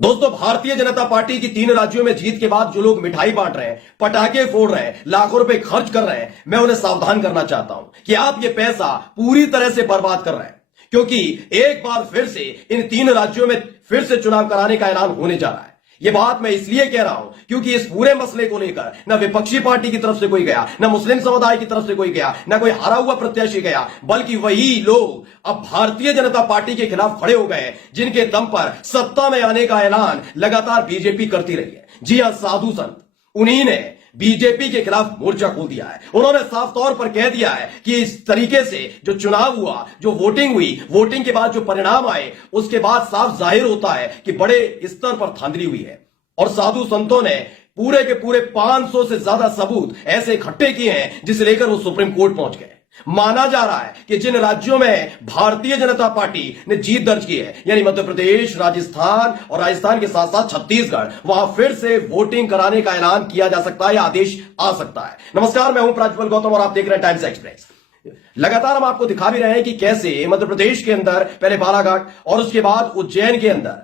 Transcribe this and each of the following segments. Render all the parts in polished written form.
दोस्तों, भारतीय जनता पार्टी की 3 राज्यों में जीत के बाद जो लोग मिठाई बांट रहे हैं, पटाखे फोड़ रहे हैं, लाखों रुपए खर्च कर रहे हैं, मैं उन्हें सावधान करना चाहता हूं कि आप ये पैसा पूरी तरह से बर्बाद कर रहे हैं, क्योंकि एक बार फिर से इन 3 राज्यों में फिर से चुनाव कराने का ऐलान होने जा रहा है। ये बात मैं इसलिए कह रहा हूं क्योंकि इस पूरे मसले को लेकर न विपक्षी पार्टी की तरफ से कोई गया, न मुस्लिम समुदाय की तरफ से कोई गया, न कोई हारा हुआ प्रत्याशी गया, बल्कि वही लोग अब भारतीय जनता पार्टी के खिलाफ खड़े हो गए जिनके दम पर सत्ता में आने का ऐलान लगातार बीजेपी करती रही है। जी हां, साधु संत उन्हीं ने बीजेपी के खिलाफ मोर्चा खोल दिया है। उन्होंने साफ तौर पर कह दिया है कि इस तरीके से जो चुनाव हुआ, जो वोटिंग हुई, वोटिंग के बाद जो परिणाम आए, उसके बाद साफ जाहिर होता है कि बड़े स्तर पर धांधली हुई है। और साधु संतों ने पूरे के पूरे 500 से ज्यादा सबूत ऐसे इकट्ठे किए हैं जिसे लेकर वो सुप्रीम कोर्ट पहुंच गए। माना जा रहा है कि जिन राज्यों में भारतीय जनता पार्टी ने जीत दर्ज की है, यानी मध्य प्रदेश, राजस्थान और राजस्थान के साथ साथ छत्तीसगढ़, वहां फिर से वोटिंग कराने का ऐलान किया जा सकता है या आदेश आ सकता है। नमस्कार, मैं हूं प्रज्वल गौतम और आप देख रहे हैं टाइम्स एक्सप्रेस। लगातार हम आपको दिखा भी रहे हैं कि कैसे मध्य प्रदेश के अंदर पहले बालाघाट और उसके बाद उज्जैन के अंदर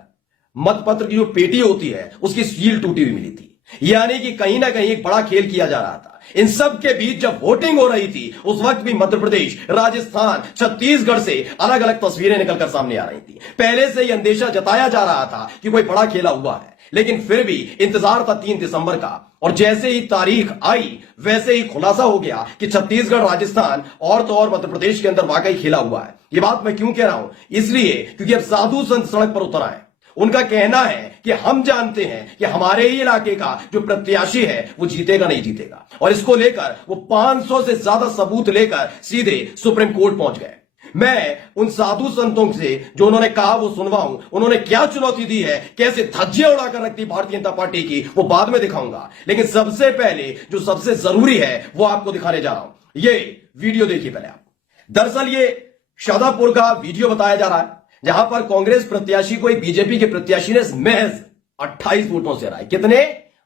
मतपत्र की जो पेटी होती है उसकी सील टूटी हुई मिली थी, यानी कि कहीं ना कहीं एक बड़ा खेल किया जा रहा था। इन सब के बीच जब वोटिंग हो रही थी उस वक्त भी मध्य प्रदेश, राजस्थान, छत्तीसगढ़ से अलग अलग तस्वीरें निकलकर सामने आ रही थी। पहले से ही अंदेशा जताया जा रहा था कि कोई बड़ा खेला हुआ है, लेकिन फिर भी इंतजार था 3 दिसंबर का। और जैसे ही तारीख आई वैसे ही खुलासा हो गया कि छत्तीसगढ़, राजस्थान और तो और मध्य प्रदेश के अंदर वाकई खेला हुआ है। ये बात मैं क्यों कह रहा हूं? इसलिए क्योंकि अब साधु संत सड़क पर उतर आए। उनका कहना है कि हम जानते हैं कि हमारे ही इलाके का जो प्रत्याशी है वो जीतेगा नहीं जीतेगा, और इसको लेकर वो 500 से ज्यादा सबूत लेकर सीधे सुप्रीम कोर्ट पहुंच गए। मैं उन साधु संतों से जो उन्होंने कहा वो सुनवाऊं, उन्होंने क्या चुनौती दी है, कैसे धज्जियां उड़ाकर रखती भारतीय जनता पार्टी की, वो बाद में दिखाऊंगा। लेकिन सबसे पहले जो सबसे जरूरी है वो आपको दिखाने जा रहा हूं। ये वीडियो देखिए पहले आप। दरअसल ये शादापुर का वीडियो बताया जा रहा है जहां पर कांग्रेस प्रत्याशी को एक बीजेपी के प्रत्याशी ने महज 28 वोटों से हराया। कितने?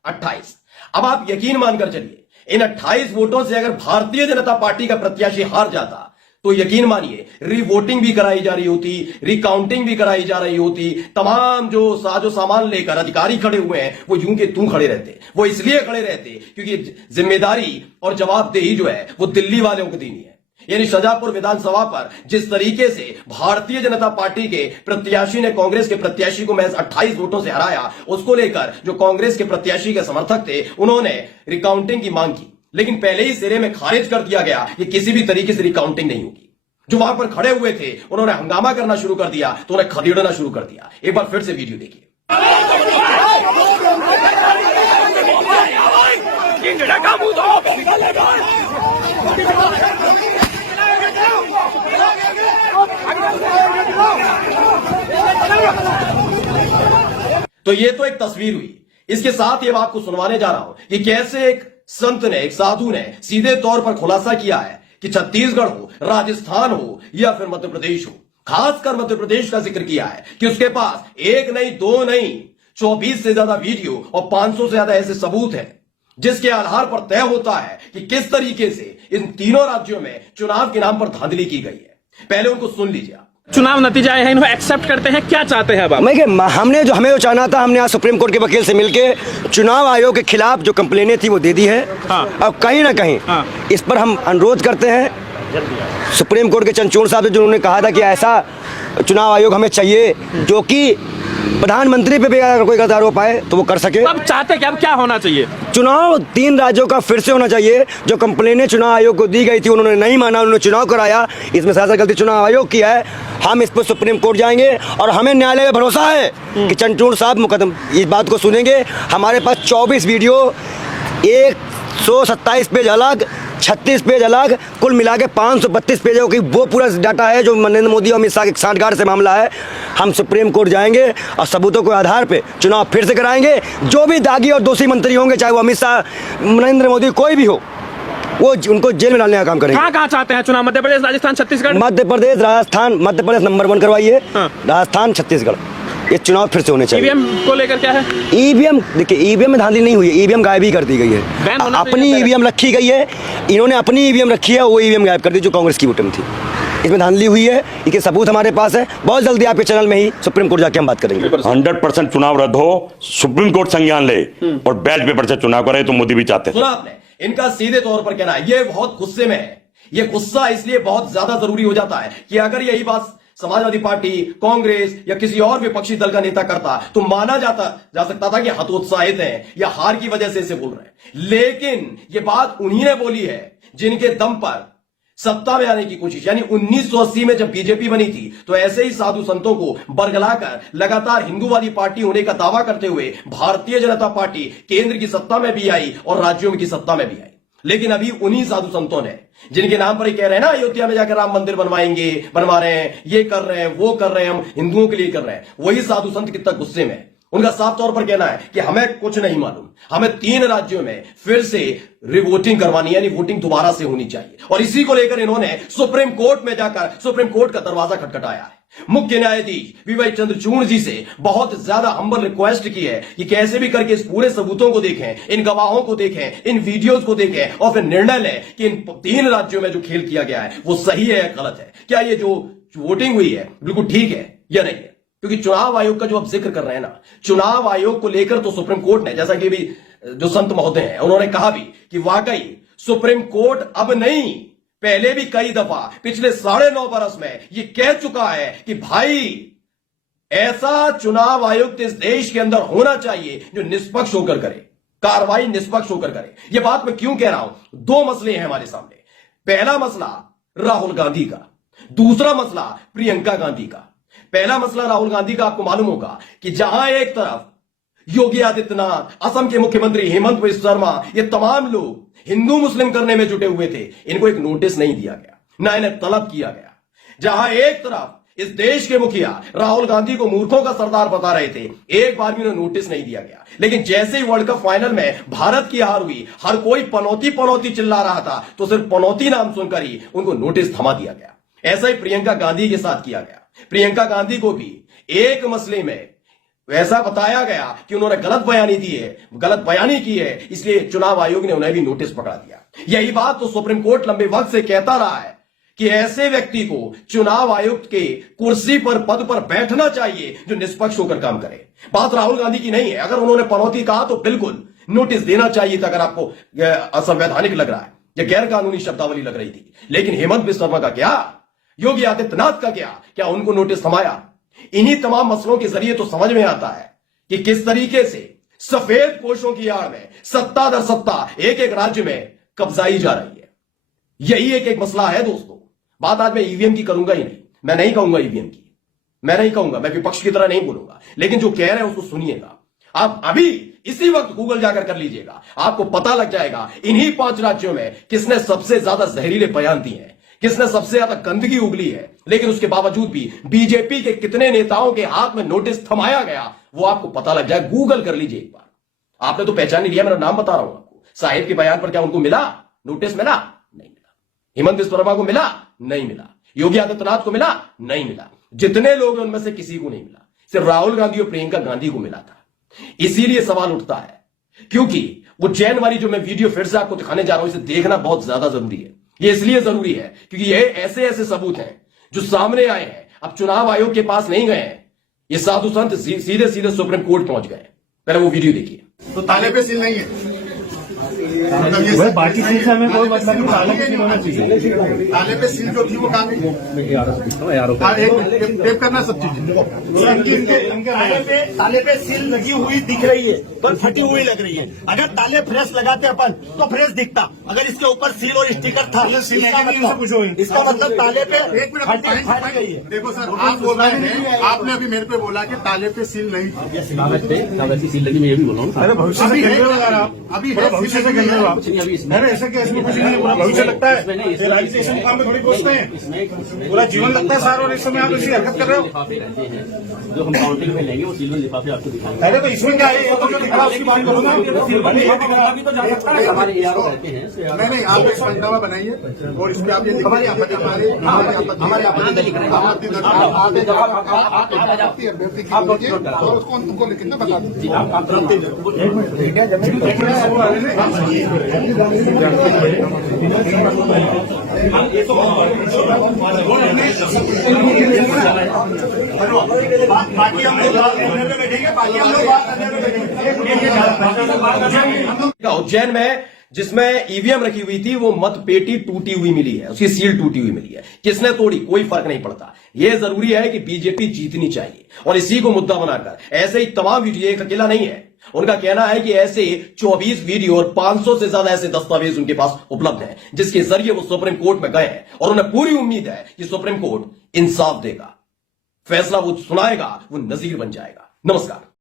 28। अब आप यकीन मानकर चलिए, इन 28 वोटों से अगर भारतीय जनता पार्टी का प्रत्याशी हार जाता तो यकीन मानिए रीवोटिंग भी कराई जा रही होती, रिकाउंटिंग भी कराई जा रही होती। तमाम जो साजो सामान लेकर अधिकारी खड़े हुए हैं वो यूं के तू खड़े रहते। वो इसलिए खड़े रहते क्योंकि जिम्मेदारी और जवाबदेही जो है वो दिल्ली वालों को देनी है। यानी शाजापुर विधानसभा पर जिस तरीके से भारतीय जनता पार्टी के प्रत्याशी ने कांग्रेस के प्रत्याशी को महज 28 वोटों से हराया, उसको लेकर जो कांग्रेस के प्रत्याशी के समर्थक थे उन्होंने रिकाउंटिंग की मांग की, लेकिन पहले ही सिरे में खारिज कर दिया गया कि किसी भी तरीके से रिकाउंटिंग नहीं होगी। जो वहां पर खड़े हुए थे उन्होंने हंगामा करना शुरू कर दिया, तो उन्हें खदेड़ना शुरू कर दिया। एक बार फिर से वीडियो देखिए। तो ये तो एक तस्वीर हुई। इसके साथ ही आपको सुनवाने जा रहा हूं कि कैसे एक संत ने, एक साधु ने सीधे तौर पर खुलासा किया है कि छत्तीसगढ़ हो, राजस्थान हो या फिर मध्य प्रदेश हो, खासकर मध्य प्रदेश का जिक्र किया है कि उसके पास 1 नहीं 2 नहीं 24 से ज्यादा वीडियो और 500 से ज्यादा ऐसे सबूत हैं जिसके आधार पर तय होता है कि किस तरीके से इन तीनों राज्यों में चुनाव के नाम पर धांधली की गई है। पहले उनको सुन लीजिए। चुनाव नतीजा है, इन्हें एक्सेप्ट करते हैं, क्या चाहते हैं अब आप? हमें जो चाहना था, हमने आज सुप्रीम कोर्ट के वकील से मिलके चुनाव आयोग के खिलाफ जो कंप्लेनें थी वो दे दी है। हाँ। अब कहीं ना कहीं इस पर हम अनुरोध करते हैं सुप्रीम कोर्ट के चंद्रचूड़ साहब से, जिन्होंने कहा था कि ऐसा चुनाव आयोग हमें चाहिए जो कि प्रधानमंत्री पे भी अगर कोई गद्दार हो पाए तो वो कर सके। अब चाहते कि अब क्या होना चाहिए? चुनाव 3 राज्यों का फिर से होना चाहिए। जो कंप्लेनें चुनाव आयोग को दी गई थी उन्होंने नहीं माना, उन्होंने चुनाव कराया, इसमें सरासर गलती चुनाव आयोग की है। हम इस पर सुप्रीम कोर्ट जाएंगे और हमें न्यायालय में भरोसा है कि चंद्रचूड़ साहब मुकदमा इस बात को सुनेंगे। हमारे पास 24 वीडियो, 127 पेज अलग, 36 पेज अलग, कुल मिला के 532 पेजों की वो पूरा डाटा है जो नरेंद्र मोदी और अमित शाह की सांठगांठ से मामला है। हम सुप्रीम कोर्ट जाएंगे और सबूतों के आधार पे चुनाव फिर से कराएंगे। जो भी दागी और दोषी मंत्री होंगे, चाहे वो अमित शाह, नरेंद्र मोदी, कोई भी हो, वो उनको जेल में डालने का काम करेंगे। कहाँ चाहते हैं चुनाव? मध्य प्रदेश, राजस्थान, छत्तीसगढ़? मध्य प्रदेश, राजस्थान, मध्य प्रदेश नंबर 1 करवाइए। राजस्थान, छत्तीसगढ़, ये चुनाव फिर से होने चाहिए। ईवीएम को लेकर क्या है? ईवीएम देखिए, ईवीएम में धांधली नहीं हुई है, ईवीएम गायब ही कर दी गई है। अपनी ईवीएम रखी गई है, इन्होंने अपनी ईवीएम रखी है, वो ईवीएम गायब कर दी जो कांग्रेस की वोट में थी। इसमें धांधली हुई है, इसके सबूत हमारे पास है। बहुत जल्दी आपके चैनल में ही सुप्रीम कोर्ट जाके हम बात करेंगे। 100% चुनाव रद्द हो, सुप्रीम कोर्ट संज्ञान ले और बैलेट पेपर से चुनाव करे, तो मोदी भी चाहते हैं। सुना आपने, इनका सीधे तौर पर कहना है, ये बहुत गुस्से में है। ये गुस्सा इसलिए बहुत ज्यादा जरूरी हो जाता है कि अगर यही बात समाजवादी पार्टी, कांग्रेस या किसी और विपक्षी दल का नेता करता तो माना जा सकता था कि हतोत्साहित हैं या हार की वजह से इसे बोल रहे हैं। लेकिन ये बात उन्हीं ने बोली है जिनके दम पर सत्ता में आने की कोशिश, यानी 1980 में जब बीजेपी बनी थी तो ऐसे ही साधु संतों को बरगलाकर लगातार हिंदूवादी पार्टी होने का दावा करते हुए भारतीय जनता पार्टी केंद्र की सत्ता में भी आई और राज्यों की सत्ता में भी आई। लेकिन अभी उन्हीं साधु संतों ने, जिनके नाम पर ही कह रहे हैं ना अयोध्या में जाकर राम मंदिर बनवा रहे हैं, ये कर रहे हैं, वो कर रहे हैं, हम हिंदुओं के लिए कर रहे हैं, वही साधु संत कितना गुस्से में। उनका साफ तौर पर कहना है कि हमें कुछ नहीं मालूम, हमें 3 राज्यों में फिर से रिवोटिंग करवानी, यानी वोटिंग दोबारा से होनी चाहिए। और इसी को लेकर इन्होंने सुप्रीम कोर्ट में जाकर सुप्रीम कोर्ट का दरवाजा खटखटाया है। मुख्य न्यायाधीश वीवाई चंद्रचूड़ जी से बहुत ज्यादा हम्बल रिक्वेस्ट की है कि कैसे भी करके इस पूरे सबूतों को देखें, इन गवाहों को देखें, इन वीडियोस को देखें और फिर निर्णय लें कि इन 3 राज्यों में जो खेल किया गया है वो सही है या गलत है। क्या ये जो वोटिंग हुई है बिल्कुल ठीक है या नहीं है? क्योंकि चुनाव आयोग का जो आप जिक्र कर रहे हैं ना, चुनाव आयोग को लेकर तो सुप्रीम कोर्ट ने, जैसा कि भी जो संत महोदय हैं उन्होंने कहा भी कि वाकई सुप्रीम कोर्ट अब नहीं, पहले भी कई दफा पिछले 9.5 बरस में ये कह चुका है कि भाई ऐसा चुनाव आयोग इस देश के अंदर होना चाहिए जो निष्पक्ष होकर करे, कार्रवाई निष्पक्ष होकर करे। ये बात मैं क्यों कह रहा हूं? 2 मसले हैं हमारे सामने। पहला मसला राहुल गांधी का, दूसरा मसला प्रियंका गांधी का। पहला मसला राहुल गांधी का, आपको मालूम होगा कि जहां एक तरफ योगी आदित्यनाथ, असम के मुख्यमंत्री हेमंत बिस्वा शर्मा, ये तमाम लोग हिंदू मुस्लिम करने में जुटे हुए थे, इनको एक नोटिस नहीं दिया गया, ना इन्हें तलब किया गया। जहां एक तरफ इस देश के मुखिया राहुल गांधी को मूर्खों का सरदार बता रहे थे, एक बार भी उन्हें नोटिस नहीं दिया गया। लेकिन जैसे ही वर्ल्ड कप फाइनल में भारत की हार हुई, हर कोई पनौती पनौती चिल्ला रहा था, तो सिर्फ पनौती नाम सुनकर ही उनको नोटिस थमा दिया गया। ऐसा ही प्रियंका गांधी के साथ किया गया। प्रियंका गांधी को भी एक मसले में वैसा बताया गया कि उन्होंने गलत बयानी की है, इसलिए चुनाव आयोग ने उन्हें भी नोटिस पकड़ा दिया। यही बात तो सुप्रीम कोर्ट लंबे वक्त से कहता रहा है कि ऐसे व्यक्ति को चुनाव आयुक्त के कुर्सी पर, पद पर बैठना चाहिए जो निष्पक्ष होकर काम करे। बात राहुल गांधी की नहीं है। अगर उन्होंने पनौती कहा तो बिल्कुल नोटिस देना चाहिए था, अगर आपको असंवैधानिक लग रहा है या गैर कानूनी शब्दावली लग रही थी। लेकिन हेमंत बिस्वा शर्मा का क्या, योगी आदित्यनाथ का क्या उनको नोटिस थमाया? इन्हीं तमाम मसलों के जरिए तो समझ में आता है कि किस तरीके से सफेद पोशों की आड़ में सत्ता दर सत्ता एक एक राज्य में कब्जाई जा रही है। यही एक मसला है दोस्तों। बात आज मैं ईवीएम की करूंगा ही नहीं, मैं नहीं कहूंगा ईवीएम की, मैं नहीं कहूंगा, मैं विपक्ष की तरह नहीं बोलूंगा, लेकिन जो कह रहे हैं उसको सुनिएगा। आप अभी इसी वक्त गूगल जाकर कर लीजिएगा, आपको पता लग जाएगा इन्हीं 5 राज्यों में किसने सबसे ज्यादा जहरीले बयान दिए हैं, किसने सबसे ज्यादा गंदगी उगली है। लेकिन उसके बावजूद भी बीजेपी के कितने नेताओं के हाथ में नोटिस थमाया गया वो आपको पता लग जाए। गूगल कर लीजिए एक बार। आपने तो पहचान नहीं लिया, मेरा नाम बता रहा हूं आपको। साहिब के बयान पर क्या उनको मिला नोटिस? मिला? नहीं मिला। हेमंत बिस्वा शर्मा को मिला? नहीं मिला। योगी आदित्यनाथ को मिला? नहीं मिला। जितने लोग हैं उनमें से किसी को नहीं मिला, सिर्फ राहुल गांधी और प्रियंका गांधी को मिला था। इसीलिए सवाल उठता है, क्योंकि उज्जैन वाली जो मैं वीडियो फिर से आपको दिखाने जा रहा हूं, इसे देखना बहुत ज्यादा जरूरी है। ये इसलिए जरूरी है क्योंकि ये ऐसे सबूत हैं जो सामने आए हैं। अब चुनाव आयोग के पास नहीं गए हैं, ये साधु संत सीधे सुप्रीम कोर्ट पहुंच गए। पहले वो वीडियो देखिए। तो ताले पे सील नहीं है, मतलब ये बाकी सील से हमें कोई मतलब नहीं, ताले पे सील होना चाहिए। ताले पे सील जो थी वो कहाँ गई? टेप करना सब चीज। ताले पे सील लगी हुई दिख रही है पर फटी हुई लग रही है। अगर ताले फ्रेश लगाते अपन तो फ्रेश दिखता, अगर इसके ऊपर सील और स्टिकर था, इसका मतलब ताले पे एक मिनट गई है। देखो सर, आप बोल रहे हैं, आपने अभी मेरे को बोला कि ताले पे सील नहीं थी। कागज की सील लगी, मैं ये भी बोल रहा हूँ। अरे भविष्य से अभी भविष्य से कहिए आप। अरे ऐसा क्या, इसमें कुछ नहीं है, पूरा भविष्य लगता है। राजनीतिक काम में थोड़ी पहुंचते हैं, पूरा जीवन लगता है सर, और इस समय आप ऐसी हरकत कर रहे हो। जो हम काउंटिंग में लेंगे वो सील में लिफाफे आपको दिखाएंगे। अरे तो इसमें क्या है, ये तो जो दिखा उसकी बात करो ना। अभी तो जा सकता है। हमारे ARO रहते हैं। नहीं, आप एक पंटावा बनाइए और इस पे आप ये हमारे आपत्ति उसको तुमको लिखना बता दीजिए। बाकी हम लोग बात करने पे बैठेंगे, बाकी हम लोग बात करने पे बैठेंगे। उज्जैन में जिसमें ईवीएम रखी हुई थी वो मत पेटी टूटी हुई मिली है, उसकी सील टूटी हुई मिली है। किसने तोड़ी कोई फर्क नहीं पड़ता। यह जरूरी है कि बीजेपी जीतनी चाहिए और इसी को मुद्दा बनाकर ऐसे ही तमाम वीडियो एक अकेला नहीं है। उनका कहना है कि ऐसे 24 वीडियो और 500 से ज्यादा ऐसे दस्तावेज उनके पास उपलब्ध हैं जिसके जरिए वो सुप्रीम कोर्ट में गए हैं और उन्हें पूरी उम्मीद है कि सुप्रीम कोर्ट इंसाफ देगा, फैसला वो सुनाएगा, वो नजीर बन जाएगा। नमस्कार।